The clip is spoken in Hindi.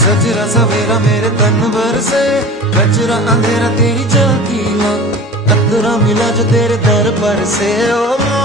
सजरा सवेरा मेरे तन भर से, कचरा अंधेरा तेरी जलती हाँ, अतरा मिला जो तेरे दर पर से। ओ